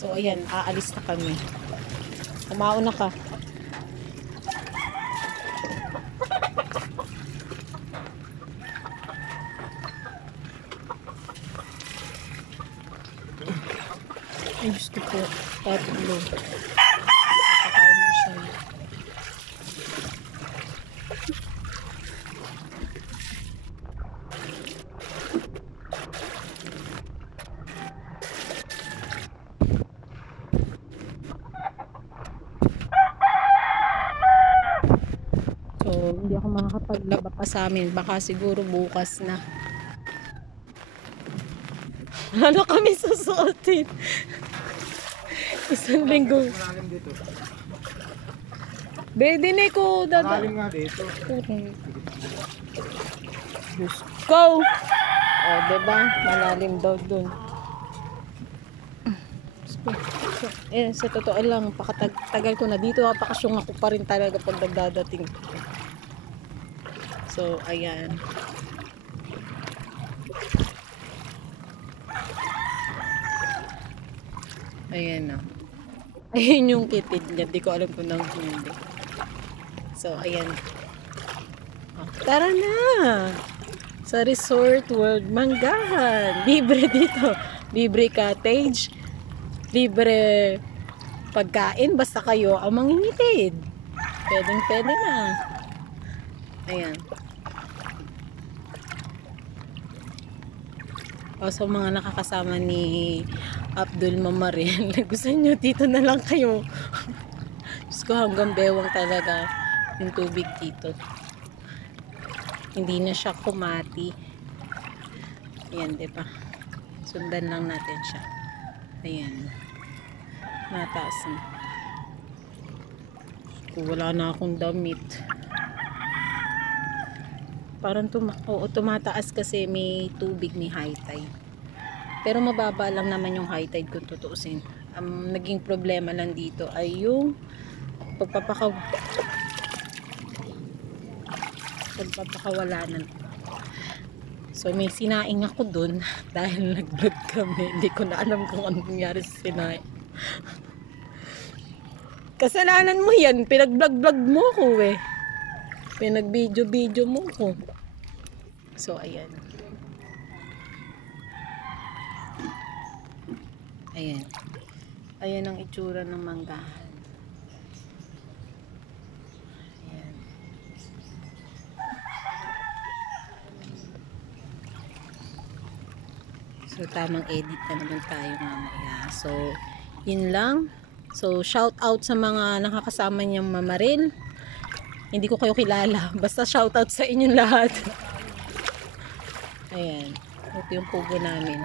So ayan, aalis na kami. Kumauna ka. Ay, Diyos ko po. Tatlo. Nakakain mo siya. So, hindi ako makakapaglaba pa sa amin. Baka siguro bukas na. Ano kami susuotin? Isang linggo. Malalim dito. Bedine ko dada. Malalim nga dito. Diyos ko! O, diba? Malalim daw dun. Sa totoo lang, pakatagal ko na dito. Pakasyong ako pa rin talaga pag nagdadating. So, ayan. Ayan na. Ayan yung kitid niya. Di ko alam kung nang hindi. So, ayan. Oh, tara na! Sa Resort World Manggahan. Libre dito. Libre cottage. Libre pagkain. Basta kayo ang mangingitid. Pwedeng-pwede na. Ayan. O, so mga nakakasama ni Abdul Mamaril, gusto nyo dito na lang kayo. Diyos ko, hanggang bewang talaga yung tubig dito. Hindi na siya kumati. Ayan, diba? Sundan lang natin siya. Ayan. Nataas na. Wala na akong damit. Parang tumataas kasi may tubig, may high tide. Pero mababa lang naman yung high tide kung tutuusin. Ang naging problema lang dito ay yung pagpapakawalanan. So may sinaing ako dun dahil nag-vlog kami. Hindi ko na alam kung anong nangyari sa sinaing. Kasalanan mo yan. Pinag-vlog-vlog mo ko eh. Pinag-video-video mo ko. So, ayan. Ayan. Ayan ang itsura ng manggahan. Ayan. So, tamang edit na naman tayo mamaya. So, yun lang. So, shout out sa mga nakakasama niyang Mamaril. Hindi ko kayo kilala. Basta shoutout sa inyong lahat. Ayan. Ito yung pugo namin.